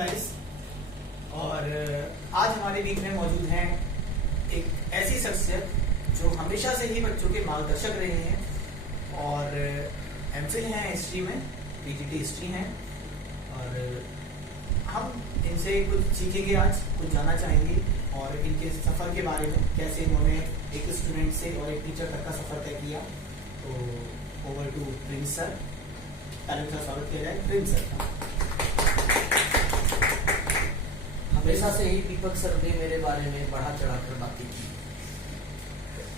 Guys. और आज हमारे बीच में मौजूद हैं एक ऐसी शख्सियत जो हमेशा से ही बच्चों के मार्गदर्शक रहे हैं और एमफिल हैं हिस्ट्री में, पीजीटी हिस्ट्री हैं। और हम इनसे कुछ सीखेंगे, आज कुछ जानना चाहेंगे और इनके सफ़र के बारे में, कैसे इन्होंने एक स्टूडेंट से और एक टीचर तक का सफ़र तय किया। तो ओवर टू प्रिंस सर। पहले उनका स्वागत किया जाए। प्रिंस सर, हमेशा से ही दीपक सर ने मेरे बारे में बढ़ा चढ़ाकर बातें की।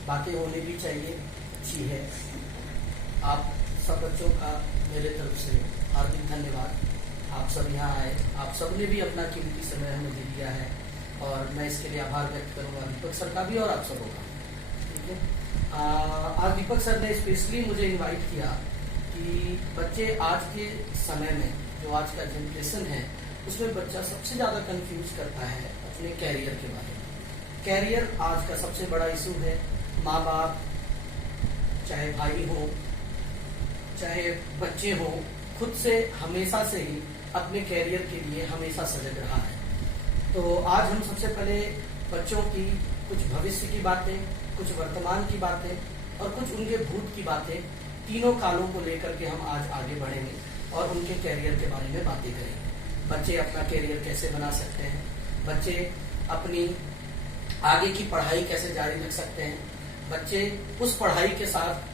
बातें होनी भी चाहिए, अच्छी है। आप सब बच्चों का मेरे तरफ से हार्दिक धन्यवाद। आप सब यहाँ आए, आप सब ने भी अपना कीमती समय हमें दे दिया है और मैं इसके लिए आभार व्यक्त करूँगा दीपक सर का भी और आप सबों का। ठीक है, आज दीपक सर ने स्पेशली मुझे इनवाइट किया कि बच्चे आज के समय में, जो आज का जनरेशन है, उसमें बच्चा सबसे ज़्यादा कंफ्यूज करता है अपने कैरियर के बारे में। कैरियर आज का सबसे बड़ा इशू है। माँ बाप, चाहे भाई हो, चाहे बच्चे हो, खुद से हमेशा से ही अपने कैरियर के लिए हमेशा सजग रहा है। तो आज हम सबसे पहले बच्चों की कुछ भविष्य की बातें, कुछ वर्तमान की बातें और कुछ उनके भूत की बातें, तीनों कालों को लेकर के हम आज आगे बढ़ेंगे और उनके कैरियर के बारे में बातें करेंगे। बच्चे अपना कैरियर कैसे बना सकते हैं, बच्चे अपनी आगे की पढ़ाई कैसे जारी रख सकते हैं, बच्चे उस पढ़ाई के साथ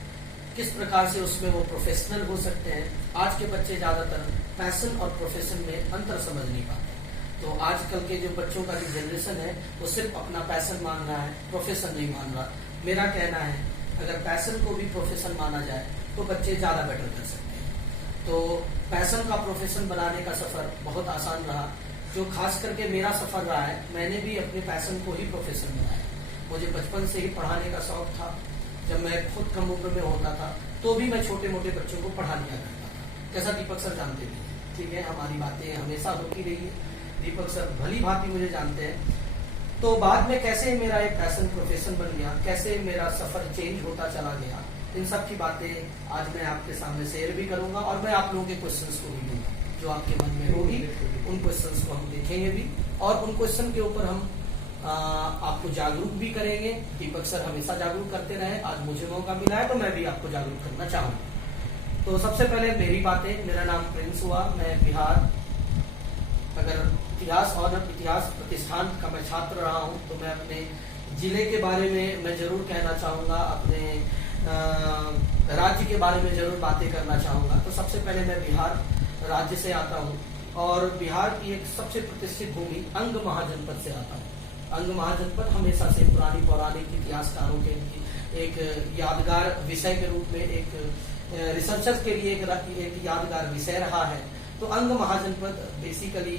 किस प्रकार से उसमें वो प्रोफेशनल हो सकते हैं। आज के बच्चे ज़्यादातर पैशन और प्रोफेशन में अंतर समझ नहीं पाते। तो आजकल के जो बच्चों का जो जनरेशन है, वो सिर्फ अपना पैशन मान रहा है, प्रोफेशन नहीं मान रहा। मेरा कहना है, अगर पैशन को भी प्रोफेशन माना जाए तो बच्चे ज़्यादा बेटर कर सकते हैं। तो पैशन का प्रोफेशन बनाने का सफ़र बहुत आसान रहा। जो खास करके मेरा सफ़र रहा है, मैंने भी अपने पैशन को ही प्रोफेशन बनाया। मुझे बचपन से ही पढ़ाने का शौक था। जब मैं खुद कम उम्र में होता था तो भी मैं छोटे मोटे बच्चों को पढ़ा लिया करता था, जैसा दीपक सर जानते भी। ठीक है, हमारी बातें हमेशा होती रही है, दीपक सर भली भांति मुझे जानते हैं। तो बाद में कैसे मेरा एक पैशन प्रोफेशन बन गया, कैसे मेरा सफ़र चेंज होता चला गया, इन सब की बातें आज मैं आपके सामने शेयर भी करूंगा और मैं आप लोगों के क्वेश्चंस को भी दूंगा जो आपके मन में होगी। उन क्वेश्चंस को हम देखेंगे भी और उन क्वेश्चन के ऊपर हम आपको जागरूक भी करेंगे। दीपक सर हमेशा जागरूक करते रहे, आज मुझे मौका मिला है तो मैं भी आपको जागरूक करना चाहूँगा। तो सबसे पहले मेरी बातें, मेरा नाम प्रिंस हुआ, मैं बिहार, अगर इतिहास और इतिहास प्रतिष्ठान का मैं छात्र रहा हूँ तो मैं अपने जिले के बारे में मैं जरूर कहना चाहूँगा, अपने राज्य के बारे में जरूर बातें करना चाहूँगा। तो सबसे पहले मैं बिहार राज्य से आता हूँ और बिहार की एक सबसे प्रतिष्ठित भूमि अंग महाजनपद से आता हूँ। अंग महाजनपद हमेशा से पुरानी पौराणिक इतिहासकारों के एक यादगार विषय के रूप में, एक रिसर्चर्स के लिए एक यादगार विषय रहा है। तो अंग महाजनपद बेसिकली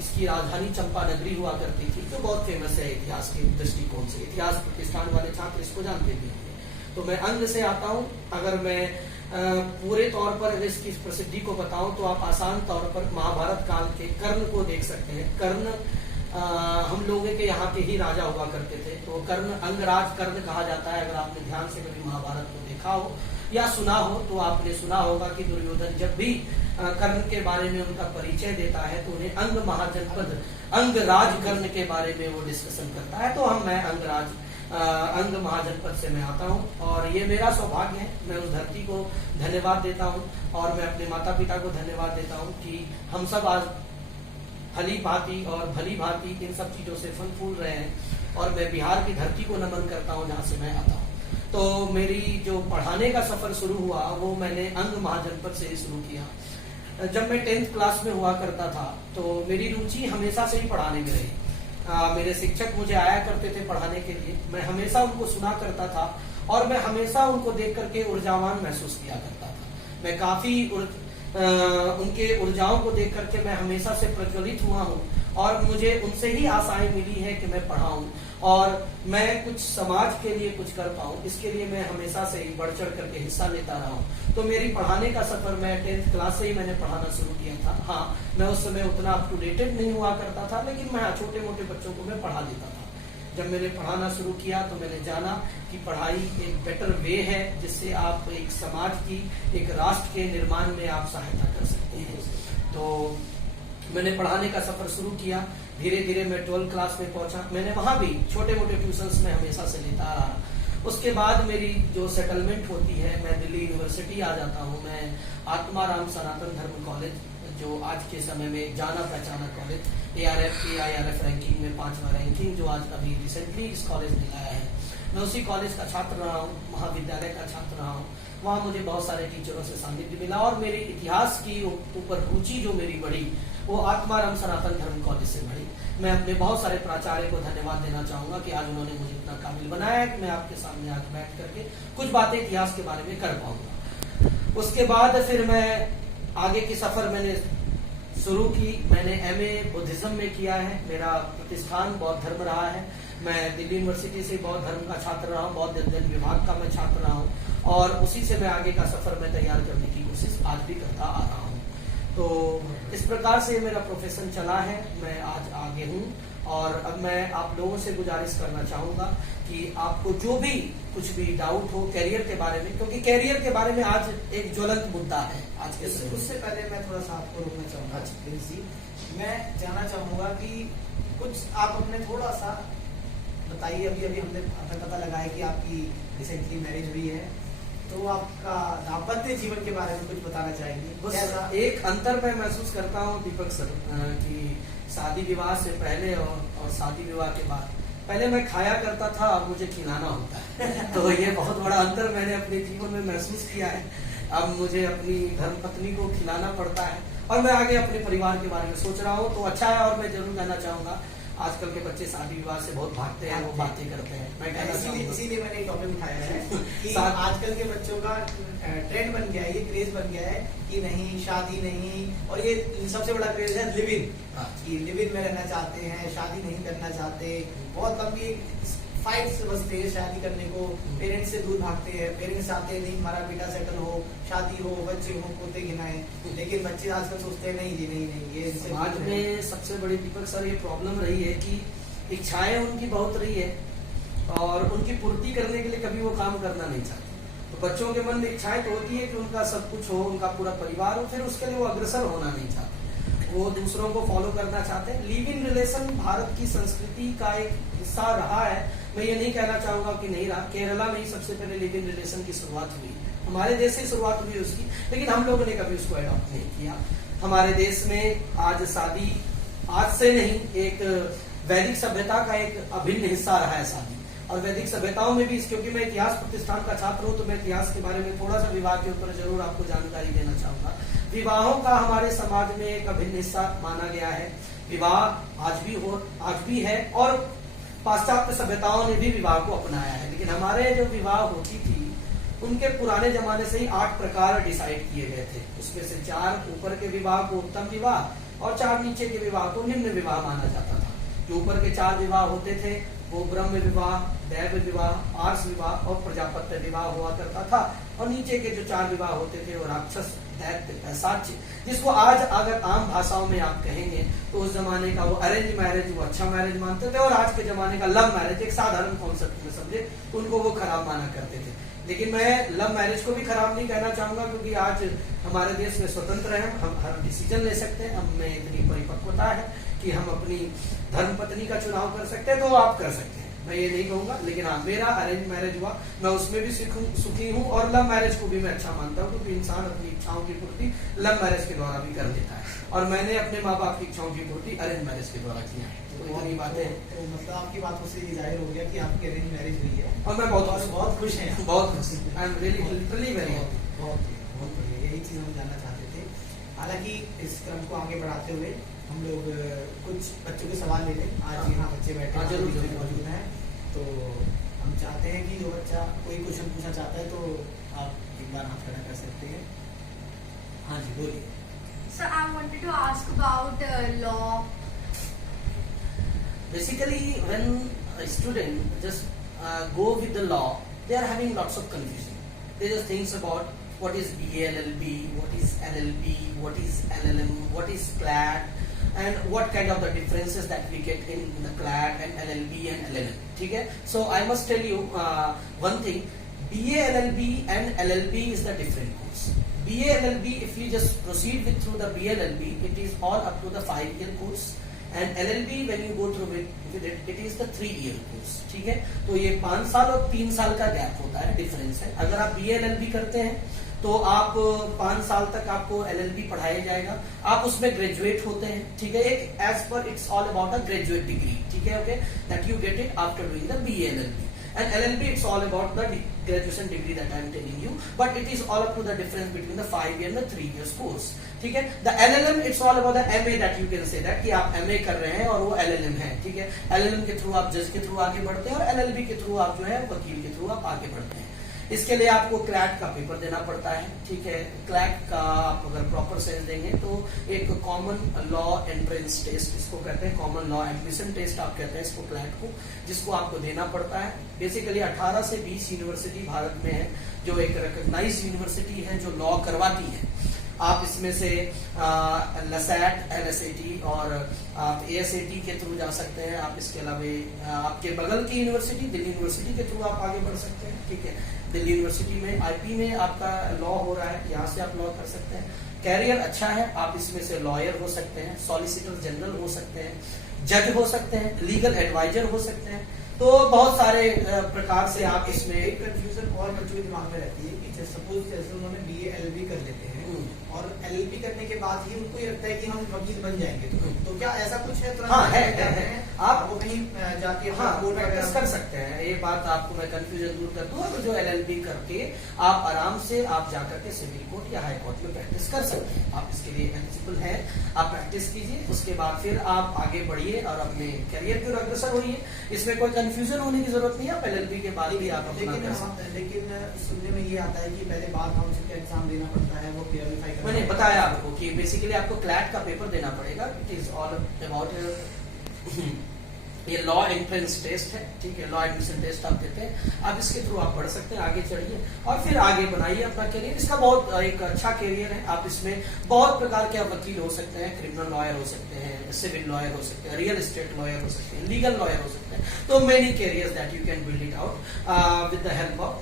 इसकी राजधानी चंपानगरी हुआ करती थी, जो बहुत फेमस है इतिहास के दृष्टिकोण से। इतिहास प्रतिष्ठान वाले छात्र इसको जानते भी होंगे। तो मैं अंग से आता हूँ। अगर मैं पूरे तौर पर इसकी प्रसिद्धि को बताऊं तो आप आसान तौर पर महाभारत काल के कर्ण को देख सकते हैं। कर्ण हम लोगों के यहाँ के ही राजा हुआ करते थे, तो कर्ण अंगराज कर्ण कहा जाता है। अगर आपने ध्यान से कभी महाभारत को देखा हो या सुना हो तो आपने सुना होगा कि दुर्योधन जब भी कर्ण के बारे में उनका परिचय देता है तो उन्हें अंग महाजनपद, अंगराज कर्ण के बारे में वो डिस्कशन करता है। तो मैं अंग महाजनपद से मैं आता हूँ और ये मेरा सौभाग्य है। मैं उस धरती को धन्यवाद देता हूँ और मैं अपने माता पिता को धन्यवाद देता हूँ कि हम सब आज भली भांति और भली भांति इन सब चीजों से फल फूल रहे हैं। और मैं बिहार की धरती को नमन करता हूँ जहाँ से मैं आता हूँ। तो मेरी जो पढ़ाने का सफर शुरू हुआ वो मैंने अंग महाजनपद से ही शुरू किया। जब मैं 10th क्लास में हुआ करता था तो मेरी रुचि हमेशा से ही पढ़ाने में रही। मेरे शिक्षक मुझे आया करते थे पढ़ाने के लिए, मैं हमेशा उनको सुना करता था और मैं हमेशा उनको देख करके ऊर्जावान महसूस किया करता था। मैं काफी उनके ऊर्जाओं को देख करके मैं हमेशा से प्रज्वलित हुआ हूँ और मुझे उनसे ही आशाएं मिली है कि मैं पढ़ाऊं और मैं कुछ समाज के लिए कुछ कर पाऊं। इसके लिए मैं हमेशा से ही बढ़ चढ़ करके हिस्सा लेता रहा हूं। तो मेरी पढ़ाने का सफर, मैं 10th क्लास से ही मैंने पढ़ाना शुरू किया था। हाँ, मैं उस समय उतना अप टू डेटेड नहीं हुआ करता था, लेकिन मैं छोटे मोटे बच्चों को मैं पढ़ा देता था। जब मैंने पढ़ाना शुरू किया तो मैंने जाना कि पढ़ाई एक बेटर वे है जिससे आप एक समाज की, एक राष्ट्र के निर्माण में आप सहायता कर सकते हैं। तो मैंने पढ़ाने का सफर शुरू किया। धीरे धीरे मैं 12th क्लास में पहुंचा। मैंने वहां भी छोटे मोटे ट्यूशंस में हमेशा से लेता रहा। उसके बाद मेरी जो सेटलमेंट होती है, मैं दिल्ली यूनिवर्सिटी आ जाता हूँ। मैं आत्माराम सनातन धर्म कॉलेज, जो आज के समय में जाना पहचाना कॉलेज, ARF AIRF रैंकिंग में 5वां रैंकिंग जो आज अभी रिसेंटली इस कॉलेज में लाया है, मैं उसी कॉलेज का छात्र रहा हूँ, महाविद्यालय का छात्र रहा हूँ। वहाँ मुझे बहुत सारे टीचरों से सानिध्य मिला और मेरी इतिहास की ऊपर रुचि जो मेरी बढ़ी वो आत्माराम सनातन धर्म कॉलेज से बढ़ी। मैं अपने बहुत सारे प्राचार्य को धन्यवाद देना चाहूंगा कि आज उन्होंने मुझे इतना काबिल बनाया कि मैं आपके सामने आज बैठ करके कुछ बातें इतिहास के बारे में कर पाऊंगा। उसके बाद फिर मैं आगे की सफर मैंने शुरू की। मैंने MA बुद्धिज्म में किया है। मेरा प्रतिष्ठान बौद्ध धर्म रहा है। मैं दिल्ली यूनिवर्सिटी से बौद्ध धर्म का छात्र रहा हूँ, बौद्ध अध्ययन विभाग का मैं छात्र रहा हूँ और उसी से मैं आगे का सफर में तैयार करने की कोशिश आज भी करता आ रहा हूँ। तो इस प्रकार से मेरा प्रोफेशन चला है। मैं आज आगे हूँ और अब मैं आप लोगों से गुजारिश करना चाहूंगा कि आपको जो भी कुछ भी डाउट हो कैरियर के बारे में, क्योंकि कैरियर के बारे में आज एक ज्वलंत मुद्दा है आज के समय। उससे पहले मैं थोड़ा सा आपको रोकना चाहूंगा प्रिंस जी। मैं जानना चाहूंगा कि कुछ आप अपने थोड़ा सा बताइए। अभी हमने पता लगाया कि आपकी रिसेंटली मैरिज हुई है, तो आपका दाम्पत्य जीवन के बारे में कुछ बताना चाहेंगे? बस एक अंतर मैं महसूस करता हूँ दीपक सर कि शादी विवाह से पहले और शादी विवाह के बाद, पहले मैं खाया करता था, अब मुझे खिलाना होता है। तो ये बहुत बड़ा अंतर मैंने अपने जीवन में महसूस किया है। अब मुझे अपनी धर्मपत्नी को खिलाना पड़ता है और मैं आगे अपने परिवार के बारे में सोच रहा हूँ, तो अच्छा है। और मैं जरूर कहना चाहूंगा, आजकल के बच्चे शादी विवाह से बहुत भागते हैं, वो बातें करते हैं। मैं कहना चाहूंगा इसीलिए मैंने टॉपिक उठाया है कि आजकल के बच्चों का ट्रेंड बन गया है, ये क्रेज बन गया है कि नहीं शादी नहीं, और ये सबसे बड़ा क्रेज है लिव इन, कि लिव इन में रहना चाहते हैं, शादी नहीं करना चाहते। बहुत लंबी फाइट्स बसते हैं शादी करने को, पेरेंट्स से दूर भागते हैं। पेरेंट्स चाहते हैं नहीं हमारा बेटा सेटल हो, शादी हो, बच्चे हो, पोते गिनाए, लेकिन बच्चे आजकल सोचते हैं नहीं जी नहीं ये समाज में सबसे बड़ी दीपक सर ये प्रॉब्लम रही है कि इच्छाएं उनकी बहुत रही है और उनकी पूर्ति करने के लिए कभी वो काम करना नहीं चाहते। तो बच्चों के मन में इच्छाएं तो होती है कि उनका सब कुछ हो, उनका पूरा परिवार हो, फिर उसके लिए वो अग्रसर होना नहीं चाहते, वो दूसरों को फॉलो करना चाहते हैं। लिव इन रिलेशन भारत की संस्कृति का एक हिस्सा रहा है। मैं ये नहीं कहना चाहूंगा कि नहीं रहा। केरला में ही सबसे पहले लिव इन रिलेशन की शुरुआत हुई, हमारे देश से शुरुआत हुई उसकी, लेकिन हम लोगों ने कभी उसको अडॉप्ट नहीं किया। हमारे देश में आज शादी आज से नहीं, एक वैदिक सभ्यता का एक अभिन्न हिस्सा रहा है शादी। और वैदिक सभ्यताओं में भी, क्योंकि मैं इतिहास प्रतिष्ठान का छात्र हूँ, तो मैं इतिहास के बारे में थोड़ा सा विवाह के ऊपर जरूर आपको जानकारी देना चाहूंगा। विवाहों का हमारे समाज में एक अभिन्न हिस्सा माना गया है। विवाह आज भी है और पाश्चात्य सभ्यताओं ने भी विवाह को अपनाया है। लेकिन हमारे जो विवाह होती थी उनके पुराने जमाने से ही 8 प्रकार डिसाइड किए गए थे। उसमें से 4 ऊपर के विवाह को उत्तम विवाह और 4 नीचे के विवाह को निम्न विवाह माना जाता था। जो ऊपर के 4 विवाह होते थे वो ब्रह्म विवाह, दैव विवाह, आर्ष विवाह और प्रजापत्य विवाह हुआ करता था। और नीचे के जो 4 विवाह होते थे वो राक्षस, दैत्य, पैशाच्य, जिसको आज अगर आम भाषाओं में आप कहेंगे तो उस जमाने का वो अरेंज मैरिज वो अच्छा मैरिज मानते थे, और आज के जमाने का लव मैरिज एक साधारण कॉन्सेप्ट में समझे उनको वो खराब माना करते थे। लेकिन मैं लव मैरिज को भी खराब नहीं कहना चाहूंगा, क्योंकि आज हमारे देश में स्वतंत्र है, हम हर डिसीजन ले सकते हैं, हम में इतनी परिपक्वता है कि हम अपनी धर्मपत्नी का चुनाव कर सकते हैं, तो आप कर सकते हैं, मैं ये नहीं कहूंगा। लेकिन हाँ, मेरा अरेंज मैरिज हुआ, मैं उसमें भी सुखी हूँ और लव मैरिज को भी मैं अच्छा मानता हूँ, क्योंकि इंसान अपनी इच्छाओं की पूर्ति लव मैरिज के द्वारा भी कर देता है। और मैंने अपने माँ बाप की इच्छाओं की पूर्ति अरेंज मैरिज के द्वारा किया है। तो इतनी बातें, तो मतलब आपकी बातों से ये जाहिर हो गया कि आपकी अरेंज मैरिज हुई है और मैं बहुत खुश हैं। बहुत खुश, I am really literally very happy. बहुत बढ़िया, यही चीज हम जानना चाहते थे। हालांकि इस क्रम को आगे बढ़ाते हुए हम लोग कुछ बच्चों के सवाल ले लें। आज यहाँ बच्चे बैठे जरूर मौजूद हैं, तो हम चाहते हैं कि जो बच्चा कोई क्वेश्चन पूछना चाहता है तो आप एक बार हाथ खड़ा कर सकते हैं। हाँ जी बोलिए। So I wanted to ask about law. Basically, when a student just go with the law, they are having lots of confusion. They just think about what is BA LLB, what is LLB, what is LLM, what is CLAT, and what kind of the differences that we get in the CLAT and LLB and LLM. ठीक है? So I must tell you one thing. BA LLB and LLB is the different course. BA LLB, if you just proceed with through the BA LLB, it is all up to the 5-year course, and LLB when you go through with it is the 3-year course. ठीक है, तो ये 5 साल और 3 साल का gap होता है, डिफरेंस है। अगर आप BA LLB करते हैं तो आप 5 साल तक आपको LLB पढ़ाया जाएगा, आप उसमें ग्रेजुएट होते हैं। ठीक है, एक एज पर it's all about a graduate degree. ठीक है, okay, that you get it after doing the BA LLB. And LLB, it's all about the graduation degree that I am telling you, but it is all up to the difference between the 5-year and the 3 years course. ठीक है, the LLM, it's all about the MA that you can say that कि आप MA कर रहे हैं और वो LLM है। ठीक है, LLM के थ्रू आप जज के थ्रू आगे बढ़ते हैं और LLB के थ्रू आप जो है वकील के थ्रू आप आगे बढ़ते हैं। इसके लिए आपको क्लैट का पेपर देना पड़ता है। ठीक है, क्लैट का आप अगर प्रॉपर सेंस देंगे तो एक कॉमन लॉ एंट्रेंस टेस्ट इसको कहते हैं, कॉमन लॉ एडमिशन टेस्ट आप कहते हैं इसको, क्लैट को, जिसको आपको देना पड़ता है। बेसिकली 18 से 20 यूनिवर्सिटी भारत में है जो एक रिकॉग्नाइज्ड यूनिवर्सिटी है जो लॉ करवाती है। आप इसमें से लसैट, LSAT और आप ASAT के थ्रू जा सकते हैं। आप इसके अलावा आपके बगल की यूनिवर्सिटी दिल्ली यूनिवर्सिटी के थ्रू आप आगे बढ़ सकते हैं। ठीक है, दिल्ली यूनिवर्सिटी में IP में आपका लॉ हो रहा है, यहाँ से आप लॉ कर सकते हैं। कैरियर अच्छा है, आप इसमें से लॉयर हो सकते हैं, सॉलिसिटर जनरल हो सकते हैं, जज हो सकते हैं, लीगल एडवाइजर हो सकते हैं। तो बहुत सारे प्रकार से आप इसमें एक कंफ्यूजन और बच्चों के दिमाग में रहती है कि सपोज जैसे उन्होंने BA LLB कर लेते हैं और LLB करने के बाद ही उनको ये लगता है कि हम वकील बन जाएंगे, तो क्या ऐसा कुछ है? हाँ है। आप वो कहीं जाके प्रैक्टिस कर सकते हैं। ये बात आपको मैं कंफ्यूजन दूर कर दूं, जो LLB करके आप आराम से आप जाकर के सिविल कोर्ट या हाई कोर्ट में प्रैक्टिस कर सकते हैं। आप इसके लिए एलिजिबल है, आप प्रैक्टिस कीजिए, उसके बाद फिर आप आगे बढ़िए और अपने करियर की ओर अग्रसर होइए। इसमें कोई कंफ्यूजन होने की जरूरत नहीं है। आप LLB के बाद भी आप अपना कर सकते हैं। लेकिन सुनने में ये आता है कि पहले बार काउंसिल का एग्जाम देना पड़ता है, वो क्लियरिफाई करना। मैंने बताया आपको कि बेसिकली आपको क्लैट का पेपर देना पड़ेगा। इट इज ऑल अबाउट ये लॉ एंट्रेंस टेस्ट है। ठीक है, लॉ एडमिशन टेस्ट आप देते हैं, आप इसके थ्रू आप पढ़ सकते हैं, आगे चढ़िए और फिर आगे बनाइए अपना करियर। इसका बहुत एक अच्छा करियर है। आप इसमें बहुत प्रकार के आप वकील हो सकते हैं, क्रिमिनल लॉयर हो सकते हैं, सिविल लॉयर हो सकते हैं, रियल एस्टेट लॉयर हो सकते हैं, लीगल लॉयर हो सकते हैं। तो many careers that you can build it out with the help of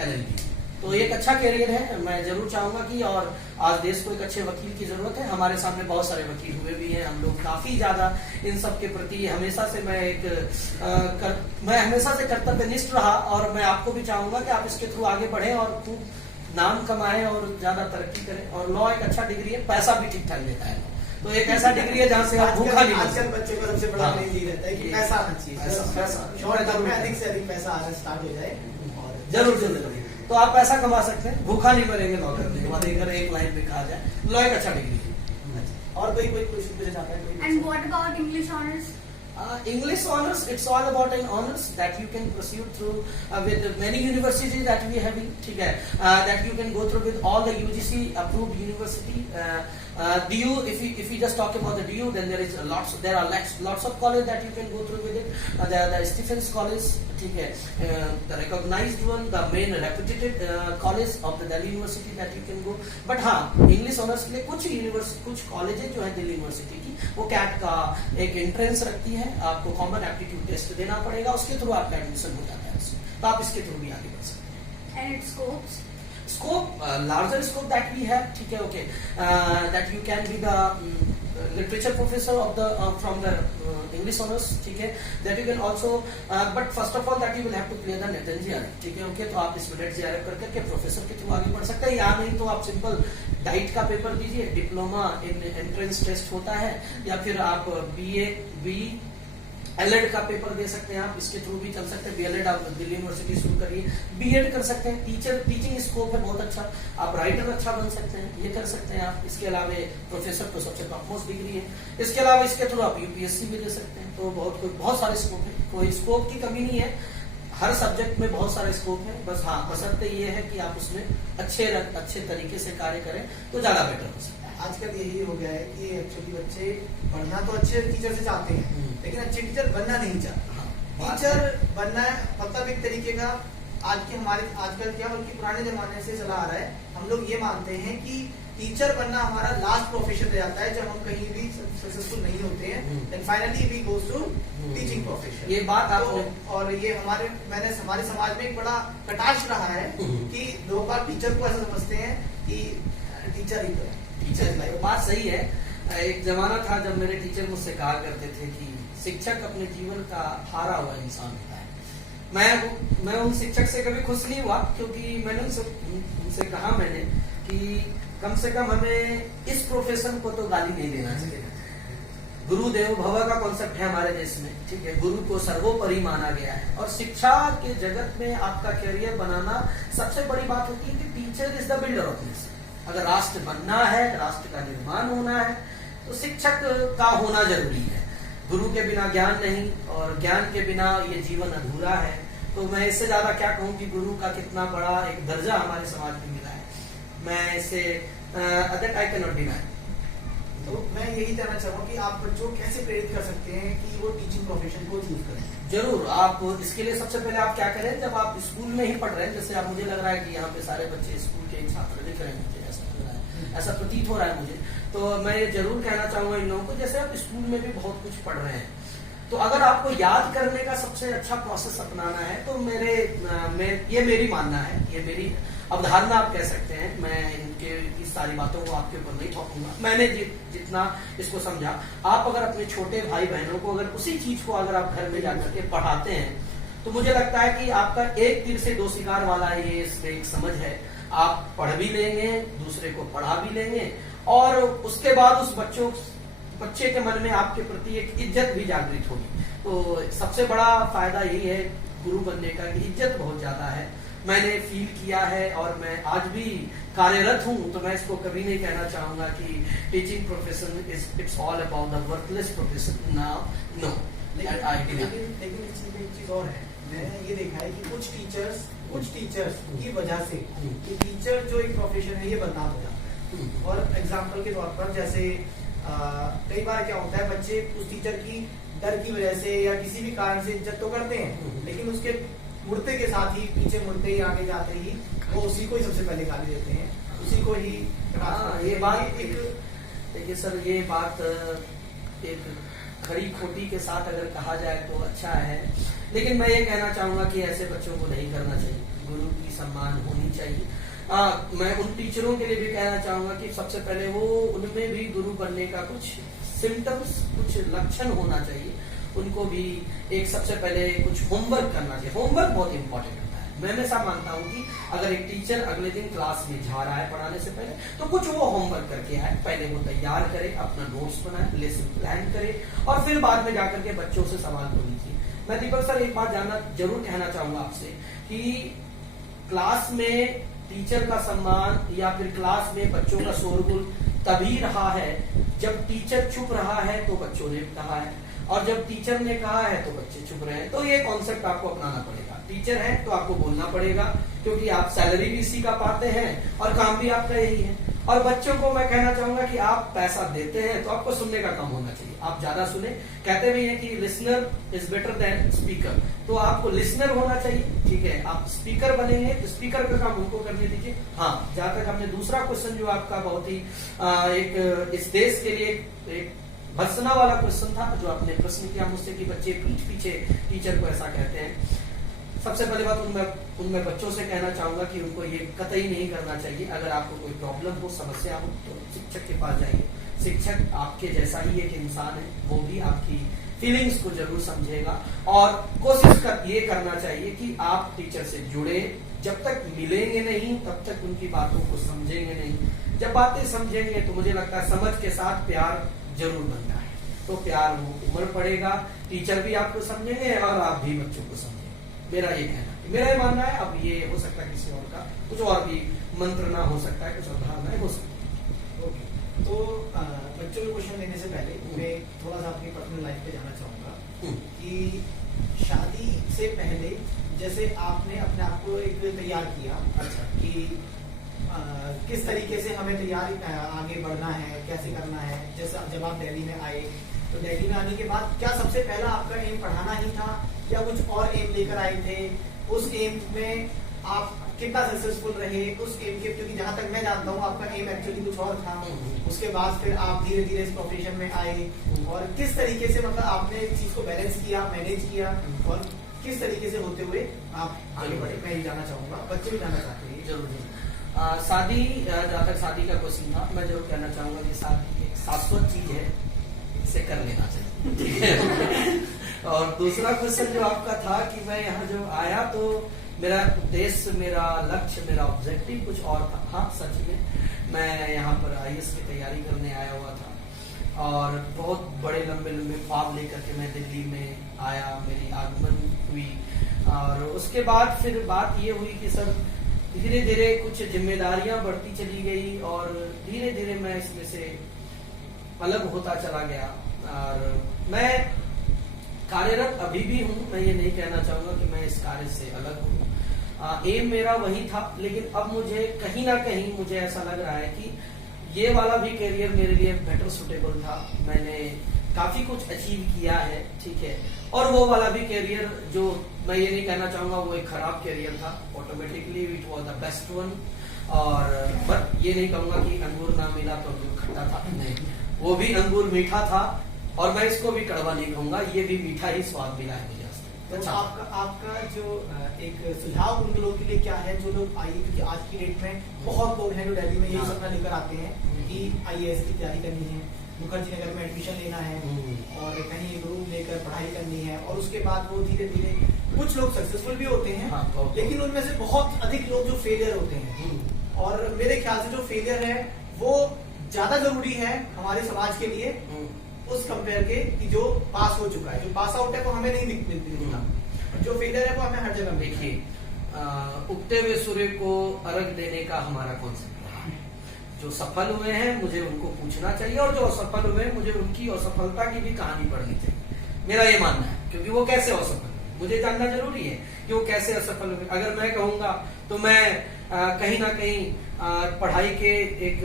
LLB। तो एक अच्छा करियर है। मैं जरूर चाहूंगा कि और आज देश को एक अच्छे वकील की जरूरत है। हमारे सामने बहुत सारे वकील हुए भी हैं, हम लोग काफी ज्यादा इन सब के प्रति हमेशा से मैं हमेशा से कर्तव्यनिष्ठ रहा और मैं आपको भी चाहूंगा कि आप इसके थ्रू आगे बढ़ें और खूब नाम कमाएं और ज्यादा तरक्की करें। और लॉ एक अच्छा डिग्री है, पैसा भी ठीक ठाक देता है, तो एक ऐसा डिग्री है जहाँ से आप भूखा नहीं। आजकल बच्चों का सबसे बड़ा क्रेज ये रहता है कि पैसा आना चाहिए, शॉर्ट टर्म में अधिक से अधिक पैसा आना स्टार्ट हो जाए। और जरूर तो आप पैसा कमा सकते हैं, भूखा नहीं मरेंगे लॉ करने के बाद। एक लाइन में कहा जाए लॉ एक अच्छा डिग्री है। और कोई क्वेश्चन पूछना चाहता है? And what about English honors? English honors, it's all about an honors that you can pursue through with many universities that we have. ठीक है, that you can go through with all the UGC approved university. DU, if you just talk about the DU, then there are lots of college that you can go through with it. There are the Stephens College, ठीक है, the recognized one, the main reputed college of the Delhi University that you can go. But हाँ, English honors के लिए कुछ colleges जो है Delhi university की, वो कैट का एक एंट्रेंस रखती है। आपको कॉमन एप्टीट्यूड टेस्ट देना पड़ेगा, उसके थ्रू आपका एडमिशन हो जाता है, तो आप इसके थ्रू भी आगे बढ़ सकते हैं। And its scopes? Larger scope that we have, ठीक है, okay, that you can be the literature professor of the from the English honors, ठीक है, that you can also but first of all that you will have to clear the NET and JRF, ठीक है, okay, तो आप इसमें NET JRF करके professor के through आगे बढ़ सकते हैं। या नहीं तो आप सिंपल डाइट का पेपर दीजिए, डिप्लोमा इन एंट्रेंस टेस्ट होता है, या फिर आप BA LED का पेपर दे सकते हैं। आप इसके थ्रू भी चल सकते हैं। BLED आप दिल्ली यूनिवर्सिटी शुरू करिए, BEd कर सकते हैं। टीचिंग स्कोप है बहुत अच्छा, आप राइटर अच्छा बन सकते हैं, ये कर सकते हैं आप। इसके अलावा प्रोफेसर तो सबसे टॉप मोस्ट डिग्री है। इसके अलावा इसके थ्रू आप UPSC भी दे सकते हैं। तो बहुत सारे स्कोप है, कोई स्कोप की कमी नहीं है। हर सब्जेक्ट में बहुत सारे स्कोप है, बस हाँ बशर्ते ये है कि आप उसमें अच्छे तरीके से कार्य करें तो ज्यादा बेटर हो सकता है। आजकल यही हो गया है कि एक्चुअली बच्चे पढ़ना तो अच्छे टीचर से चाहते हैं, लेकिन अच्छे टीचर बनना नहीं चाहते। टीचर बनना है मतलब एक तरीके का आजकल क्या बल्कि पुराने जमाने से चला आ रहा है। हम लोग ये मानते हैं कि टीचर बनना हमारा लास्ट प्रोफेशन रह जाता है जब हम कहीं भी सक्सेसफुल नहीं होते हैं, then finally we goes to teaching profession. ये बात तो और ये हमारे समाज में एक बड़ा कटाक्ष रहा है कि लोग टीचर को ऐसा समझते हैं कि टीचर ही तो है। टीचर लाइफ बात सही है। एक जमाना था जब मेरे टीचर मुझसे कहा करते थे कि शिक्षक अपने जीवन का हारा हुआ इंसान होता है। मैं उन शिक्षक से कभी खुश नहीं हुआ, क्योंकि मैंने उनसे कहा कि कम से कम हमें इस प्रोफेशन को तो गाली नहीं देना चाहिए। गुरु देवो भव का कॉन्सेप्ट है हमारे देश में, ठीक है, गुरु को सर्वोपरि माना गया है, और शिक्षा के जगत में आपका करियर बनाना सबसे बड़ी बात होती है कि teacher is the builder of nation. अगर राष्ट्र बनना है, राष्ट्र का निर्माण होना है, तो शिक्षक का होना जरूरी है। गुरु के बिना ज्ञान नहीं, और ज्ञान के बिना ये जीवन अधूरा है। तो मैं इससे ज्यादा क्या कहूँ कि गुरु का कितना बड़ा एक दर्जा हमारे समाज में मिला है, मैं इसे that I can not deny. तो मैं यही जानना चाहूँगा कि आप बच्चों को कैसे प्रेरित कर सकते हैं कि वो टीचिंग प्रोफेशन को चूज करें? जरूर, आप इसके लिए सबसे पहले आप क्या करें, जब आप स्कूल में ही पढ़ रहे हैं, जैसे आप, मुझे लग रहा है कि यहाँ पे सारे बच्चे स्कूल के छात्र दिख रहे हैं, मुझे ऐसा लग रहा है, ऐसा प्रतीत हो रहा है मुझे, तो मैं ये जरूर कहना चाहूंगा इन लोगों को, जैसे आप स्कूल में भी बहुत कुछ पढ़ रहे हैं, तो अगर आपको याद करने का सबसे अच्छा प्रोसेस अपनाना है, तो ये मेरी मानना है, ये मेरी अवधारणा आप कह सकते हैं। मैं इस सारी बातों को आपके ऊपर नहीं थोपूंगा, मैंने जितना इसको समझा। आप अगर अपने छोटे भाई बहनों को अगर उसी चीज को अगर आप घर में जाकर के पढ़ाते हैं, तो मुझे लगता है कि आपका एक तीर से दो शिकार वाला ये इसमें एक समझ है। आप पढ़ भी लेंगे, दूसरे को पढ़ा भी लेंगे, और उसके बाद उस बच्चे के मन में आपके प्रति एक इज्जत भी जागृत होगी। तो सबसे बड़ा फायदा यही है गुरु बनने का कि इज्जत बहुत ज्यादा है, मैंने फील किया है, और मैं आज भी कार्यरत हूँ। तो मैं इसको कभी नहीं कहना चाहूंगा कि teaching profession it's all about the worthless profession now, no. लेकिन एक चीज और है, मैंने ये देखा है कि कुछ टीचर्स की वजह से कि टीचर जो एक प्रोफेशन है ये बदनाम हो जाता है। और एग्जाम्पल के तौर पर जैसे कई बार क्या होता है, बच्चे उस टीचर की डर की वजह से या किसी भी कारण से इज्जत तो करते हैं, लेकिन उसके मुड़ते के साथ ही, पीछे मुड़ते ही, आगे जाते ही वो उसी को ही सबसे पहले गाली देते हैं, उसी को ही। ये बात देखिए सर, ये बात एक खरी खोटी के साथ अगर कहा जाए तो अच्छा है, लेकिन मैं ये कहना चाहूंगा कि ऐसे बच्चों को नहीं करना चाहिए। गुरु की सम्मान होनी चाहिए। मैं उन टीचरों के लिए भी कहना चाहूंगा कि सबसे पहले वो, उनमें भी गुरु बनने का कुछ सिम्टम्स, कुछ लक्षण होना चाहिए। उनको भी एक सबसे पहले कुछ होमवर्क करना चाहिए। होमवर्क बहुत इंपॉर्टेंट होता है। मैं हमेशा मानता हूँ कि अगर एक टीचर अगले दिन क्लास में जा रहा है पढ़ाने से पहले, तो कुछ वो होमवर्क करके आए, पहले वो तैयार करे, अपना नोट्स बनाए, लेसन प्लान करे, और फिर बाद में जाकर के बच्चों से सवाल को लीजिए। मैं दीपक सर एक बात जरूर कहना चाहूंगा आपसे कि क्लास में टीचर का सम्मान या फिर क्लास में बच्चों का शोरगुल तभी रहा है जब टीचर चुप रहा है तो बच्चों ने कहा है, और जब टीचर ने कहा है तो बच्चे चुप रहे हैं। तो ये कॉन्सेप्ट आपको अपनाना पड़ेगा। टीचर है तो आपको बोलना पड़ेगा, क्योंकि आप सैलरी भी इसी का पाते हैं और काम भी आपका यही है। और बच्चों को मैं कहना चाहूंगा कि आप पैसा देते हैं तो आपको सुनने का काम होना चाहिए, आप ज्यादा सुने। कहते भी हैं कि listener is better than speaker, तो आपको लिसनर होना चाहिए, ठीक है। आप स्पीकर बनेंगे तो स्पीकर का काम उनको करने दीजिए। हाँ, जहां तक हमने दूसरा क्वेश्चन जो आपका बहुत ही एक इस देश के लिए एक भर्त्सना वाला क्वेश्चन था, जो आपने प्रश्न किया मुझसे कि बच्चे पीठ पीछे टीचर को ऐसा कहते हैं। सबसे पहले बात उनमें बच्चों से कहना चाहूंगा कि उनको ये कतई नहीं करना चाहिए। अगर आपको कोई प्रॉब्लम हो, समस्या हो, तो शिक्षक के पास जाइए। शिक्षक आपके जैसा ही एक इंसान है, वो भी आपकी फीलिंग्स को जरूर समझेगा, और कोशिश ये करना चाहिए कि आप टीचर से जुड़े। जब तक मिलेंगे नहीं तब तक उनकी बातों को समझेंगे नहीं। जब बातें समझेंगे तो मुझे लगता है समझ के साथ प्यार जरूर बनता है, तो प्यार वो उम्र पड़ेगा। टीचर भी आपको समझेंगे और आप भी बच्चों को समझेंगे। मेरा ये कहना है, मेरा ये मानना है। अब ये हो सकता है किसी और का कुछ और भी मंत्र ना हो सकता है, कुछ अवधारणाएं हो सकती है। ओके, तो बच्चों के क्वेश्चन लेने से पहले मैं थोड़ा सा अपनी पर्सनल लाइफ पे जाना चाहूंगा कि शादी से पहले जैसे आपने अपने आप को एक तैयार किया, अच्छा, कि किस तरीके से हमें तैयारी आगे बढ़ना है, कैसे करना है। जैसे जब आप दिल्ली में आए, तो दिल्ली में आने के बाद क्या सबसे पहला आपका एम पढ़ाना ही था या कुछ और एम लेकर आए थे? उस एम में आप कितना सक्सेसफुल रहे उस एम के? क्योंकि जहां तक मैं जानता हूँ आपका एम एक्चुअली कुछ और था। उसके बाद फिर आप धीरे धीरे इस प्रोफेशन में आए, और किस तरीके से मतलब आपने इस चीज को बैलेंस किया, मैनेज किया, और किस तरीके से होते हुए आप आगे बढ़े? मैं ये जानना चाहूंगा, बच्चे भी जानना चाहते हैं। जरूर। शादी, जहाँ तक शादी का क्वेश्चन था, मैं जरूर कहना चाहूंगा कि शादी एक शाश्वत चीज है, इसे कर लेना चाहिए, ठीक है। और दूसरा क्वेश्चन जो आपका था कि मैं यहाँ जो आया तो मेरा उद्देश्य, मेरा लक्ष्य, मेरा ऑब्जेक्टिव कुछ और था। हाँ, सच में मैं यहाँ पर IAS की तैयारी करने आया हुआ था और बहुत बड़े लंबे लंबे ख्वाब लेकर के मैं दिल्ली में आया, मेरी आगमन हुई। और उसके बाद फिर बात ये हुई कि सर धीरे धीरे कुछ जिम्मेदारियां बढ़ती चली गई और धीरे धीरे मैं इसमें से अलग होता चला गया। और मैं कार्यरत अभी भी हूँ, मैं ये नहीं कहना चाहूंगा कि मैं इस कार्य से अलग हूँ। एम मेरा वही था, लेकिन अब मुझे कहीं ना कहीं मुझे ऐसा लग रहा है कि ये वाला भी करियर मेरे लिए बेटर सुटेबल था। मैंने काफी कुछ अचीव किया है, ठीक है। और वो वाला भी करियर जो मैं ये नहीं कहना चाहूंगा वो एक खराब करियर था, automatically it was the best one. और बट ये नहीं कहूंगा कि अंगूर ना मिला तो अंगूर खट्टा था, नहीं, वो भी अंगूर मीठा था। और मैं इसको भी कड़वा नहीं कहूंगा, ये भी मीठा ही स्वाद मिला है मुझे। तो अच्छा, आपका जो एक सुझाव उन लोगों के लिए क्या है जो लोग आइए, क्योंकि आज की डेट में बहुत लोग हैं जो दिल्ली में यही सपना लेकर आते हैं कि IAS की तैयारी करनी है, मुखर्जी नगर में एडमिशन लेना है और कहीं रूम लेकर पढ़ाई करनी है, और उसके बाद वो धीरे धीरे कुछ लोग सक्सेसफुल भी होते हैं। हाँ, लेकिन उनमें से बहुत अधिक लोग जो फेलियर होते हैं। और मेरे ख्याल से जो फेलियर है वो ज्यादा जरूरी है हमारे समाज के लिए उस कंपेयर के कि जो पास हो चुका है। जो पास आउट है वो हमें नहीं दिखता, जो फेलियर है वो हमें हर जगह। देखिए, उगते हुए सूर्य को अर्घ देने का हमारा कॉन्सेप्ट रहा है। जो सफल हुए हैं मुझे उनको पूछना चाहिए, और जो असफल हुए हैं मुझे उनकी असफलता की भी कहानी पढ़नी चाहिए, मेरा ये मानना है। क्योंकि वो कैसे असफल हुए मुझे जानना जरूरी है कि वो कैसे असफल हुए। अगर मैं कहूंगा तो मैं कहीं ना कहीं पढ़ाई के एक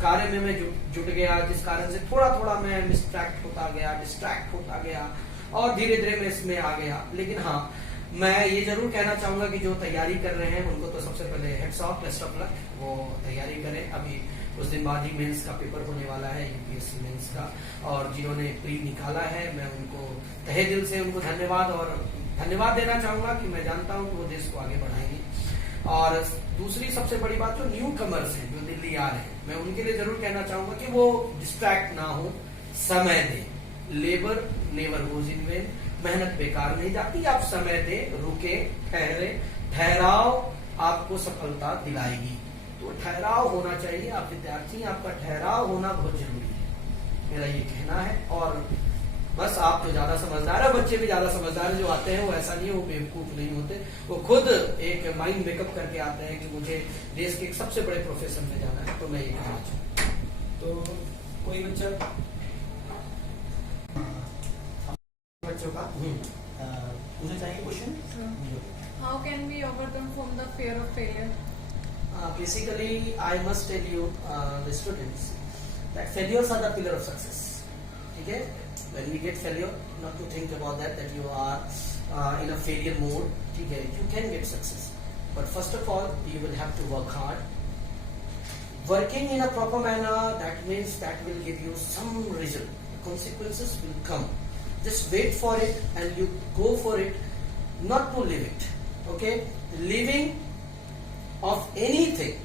कार्य में मैं जुट गया, जिस कारण से थोड़ा थोड़ा मैं डिस्ट्रैक्ट होता गया और धीरे धीरे मैं इसमें आ गया। लेकिन हाँ, मैं ये जरूर कहना चाहूंगा कि जो तैयारी कर रहे हैं उनको तो सबसे पहले heads of, best of luck, वो तैयारी करें। अभी कुछ दिन बाद ही मेंस का पेपर होने वाला है, UPSC मेंस का, और जिन्होंने प्री निकाला है मैं उनको तहे दिल से उनको धन्यवाद देना चाहूंगा कि मैं जानता हूँ कि वो देश को आगे बढ़ाएंगे। और दूसरी सबसे बड़ी बात, जो न्यू कमर्स हैं जो दिल्ली आ रहे हैं, मैं उनके लिए जरूर कहना चाहूंगा कि वो डिस्ट्रैक्ट ना हो, समय दें। Labour never goes in when, मेहनत बेकार नहीं जाती। आप समय दें, रुके, ठहरे, ठहराव आपको सफलता दिलाएगी। तो ठहराव होना चाहिए। आप विद्यार्थी, आपका ठहराव होना बहुत जरूरी है, मेरा ये कहना है। और बस आप तो ज्यादा समझदार है, बच्चे भी ज्यादा समझदार जो आते हैं, वो ऐसा नहीं है, वो बेवकूफ नहीं होते, वो खुद एक माइंड मेकअप करके आते हैं कि मुझे देश के एक सबसे बड़े प्रोफेशन में जाना है। तो मैं ये कहना चाहूँ। तो कोई बच्चों का मुझे चाहिए question, How can we overcome from the fear of failure? Basically, I must tell you, the students, that failures are the pillar of success. Okay? When we get failure, not to think about that you are in a failure mode. Okay? You can get success, but first of all, you will have to work hard. Working in a proper manner, that means that will give you some result. The consequences will come. Just wait for it and you go for it, not to live it. Okay? Living of anything,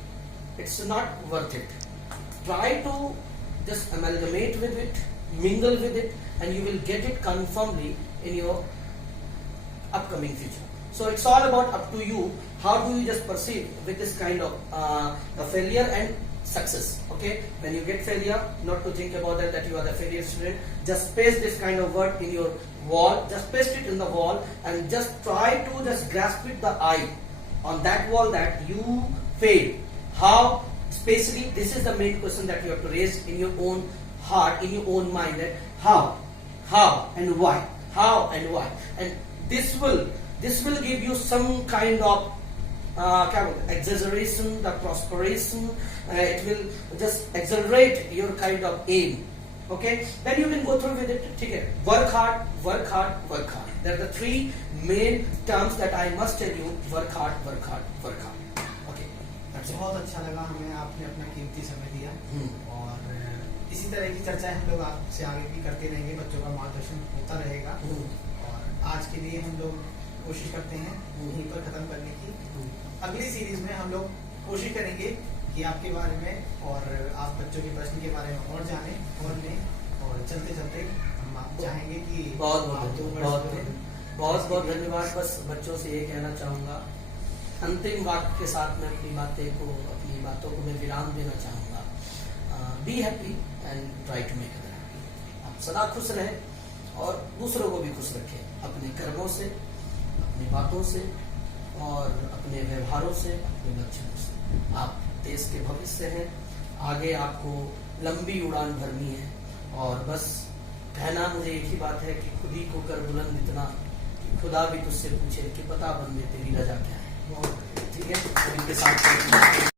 it's not worth it. Try to just amalgamate with it, mingle with it, and you will get it confirmly in your upcoming future. So it's all about up to you. How do you just perceive with this kind of the failure and success? Okay, when you get failure, not to think about that you are the failure student. Just paste this kind of word in your wall. Just paste it in the wall and just try to just grasp it the eye on that wall that you failed. How? Especially, this is the main question that you have to raise in your own heart, in your own mind. That how and why, how and why, and this will give you some kind of exaggeration, the prosperation. It will just accelerate your kind of aim. Okay, then you can go through with it. Okay, work hard, work hard, work hard. There are the three main terms that I must tell you: work hard, work hard, work hard. Okay, that's it. बहुत अच्छा लगा हमें, आपने अपना कीमती समय दिया और इसी तरह की चर्चाएं हम लोग आपसे आगे भी करते रहेंगे, बच्चों का मार्गदर्शन होता रहेगा। और आज के लिए हम लोग कोशिश करते हैं यहीं पर खत्म करने की। अगली सीरीज में हम लोग कोशिश करेंगे कि आपके बारे में और आप बच्चों के प्रश्न के बारे में और जाने और लें, और चलते चलते हम आप चाहेंगे कि बहुत आप बहुत 2 वर्ष बहुत में बहुत बहुत धन्यवाद। बस बच्चों से ये कहना चाहूँगा, अंतिम वाक्य के साथ मैं अपनी बातों को मैं विराम देना चाहूँगा। Be happy and try to make other happy. आप सदा खुश रहें और दूसरों को भी खुश रखें, अपने कर्मों से, अपनी बातों से और अपने व्यवहारों से, अपने लक्ष्यों से। आप देश के भविष्य हैं, आगे आपको लंबी उड़ान भरनी है, और बस कहना मुझे एक ही बात है कि खुद ही को कर बुलंद इतना कि खुदा भी तुझसे पूछे कि बता बंदे तेरी रजा क्या है। ठीक है, सभी के साथ